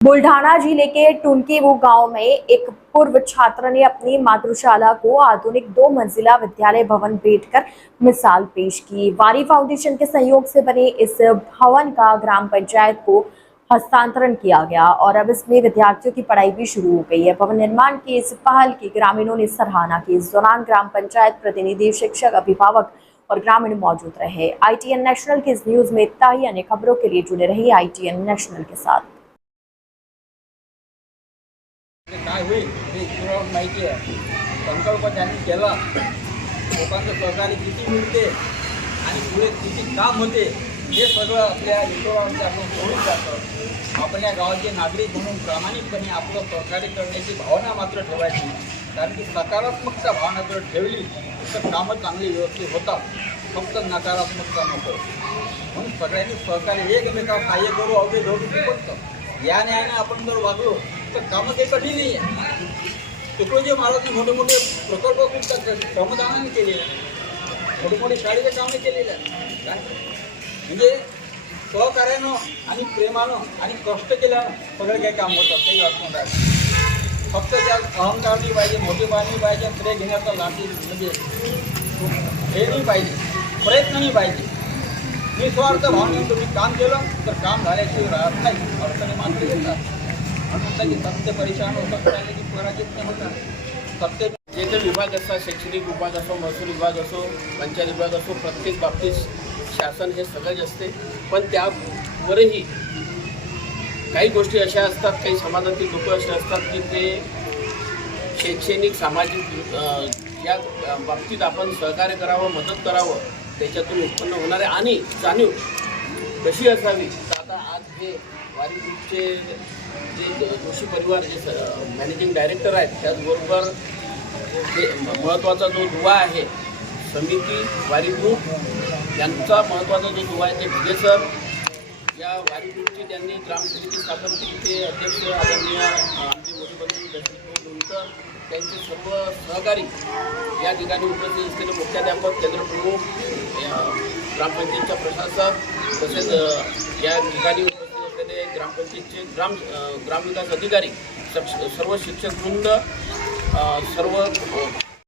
बुल्ढाना जिले के टुनकीवू गांव में एक पूर्व छात्र ने अपनी मातृशाला को आधुनिक 2 मंजिला विद्यालय भवन भेंट कर मिसाल पेश की। वारी फाउंडेशन के सहयोग से बने इस भवन का ग्राम पंचायत को हस्तांतरण किया गया और अब इसमें विद्यार्थियों की पढ़ाई भी शुरू हो गई है। भवन निर्माण की इस पहल की ग्रामीणों ने सराहना की। इस दौरान ग्राम पंचायत प्रतिनिधि, शिक्षक, अभिभावक और ग्रामीण मौजूद रहे। ITN नेशनल की इस न्यूज में इतना ही। अन्य खबरों के लिए जुड़े रहिए ITN नेशनल के साथ। काय होईल हे इतरांना माहिती आहे। संकल्प त्यांनी केला, लोकांचं सहकार्य किती मिळते आणि पुढे किती काम होते हे सगळं आपल्या इतरांच्या होऊन जातं। आपण या गावाचे नागरिक म्हणून प्रामाणिकपणे आपलं सहकार्य करण्याची भावना मात्र ठेवायची, कारण की सकारात्मकता भावना जर ठेवली तर कामं चांगली व्यवस्थित होतात, फक्त नकारात्मकता नको। म्हणून सगळ्यांनी सहकार्य एकमेकांना सहाय्य करू, अवघे धरू फक्त या न्यायाने आपण जर वागलो तर कामं काही कठीण नाही आहे। तुकडोजी महाराजांनी मोठे मोठे प्रकल्प सुद्धा श्रमदानाने केले, मोठे मोठे शाळेचे कामे केलेले आहेत। म्हणजे सहकार्यानं आणि प्रेमानं आणि कष्ट केल्यानं सगळं काही काम होतं, काही अडचण नाही। फक्त त्या अहंकार नाही पाहिजे, मोठेपणा नाही पाहिजे, श्रेय घेण्याचा लाठी म्हणजे हे नाही पाहिजे, प्रयत्न नाही पाहिजे। निस्वार्थ भावनेनं तुम्ही काम केलं तर काम झाल्याशिवाय राहत नाही, अडचणी मात्र येतात। म्हणून की सत्य परेशान होतं करायला की पराजित नाही होतात। सत्य जे काही विभाग असतात, शैक्षणिक विभाग असो, महसूल विभाग असो, पंचायत विभाग असो, प्रत्येक बाबतीत शासन हे सगळंच असते। पण त्यावरही काही गोष्टी अशा असतात, काही समाजातील लोक असे असतात की ते शैक्षणिक, सामाजिक या बाबतीत आपण सहकार्य करावं, मदत करावं, त्याच्यातून उत्पन्न होणारे आणि जाणीव कशी असावी। तर आता आज हे वारी ग्रुपचे जे जोशी परिवार जे मॅनेजिंग डायरेक्टर आहेत, त्याचबरोबर जे महत्त्वाचा जो दुवा आहे समिती वारी ग्रुप यांचा महत्त्वाचा जो दुवा आहे ते भिगे सर, या वारी ग्रुपची त्यांनी ग्रामसमिती स्थापन केली, ते अध्यक्ष आदरणीय आमचे मोठे बंधू दशरथ लोणकर, त्यांचे सर्व सहकारी या ठिकाणी उपस्थित असलेले मुख्याध्यापक, केंद्रप्रमुख, ग्रामपंचायतच्या प्रशासक, तसेच या ठिकाणी उपस्थित असलेले ग्रामपंचायतचे ग्रामविकास अधिकारी, सर्व शिक्षकवृंद, सर्व